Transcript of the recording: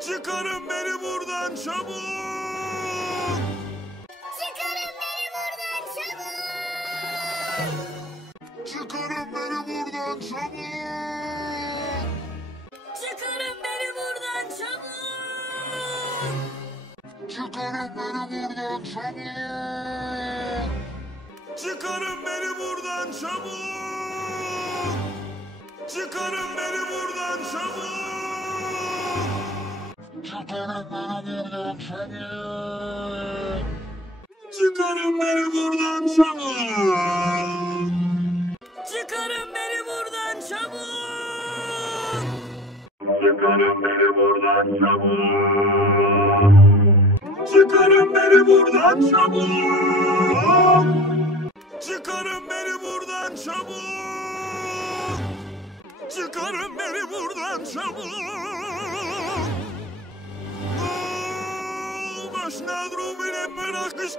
Çıkarın beni buradan çabuk! Çıkarın beni buradan çabuk! Çıkarın beni buradan çabuk! Çıkarın beni buradan çabuk! Çıkarın beni buradan çabuk! Çıkarın beni buradan çabuk! Çıkarın beni buradan çabuk! Çıkarın beni buradan çabuk! Çıkarın beni buradan çabuk! Çıkarın beni buradan çabuk! Çıkarın beni buradan çabuk! Çıkarın beni buradan çabuk! Çıkarın beni buradan çabuk! Çıkarın beni buradan çabuk! Başına durum bile bırakış.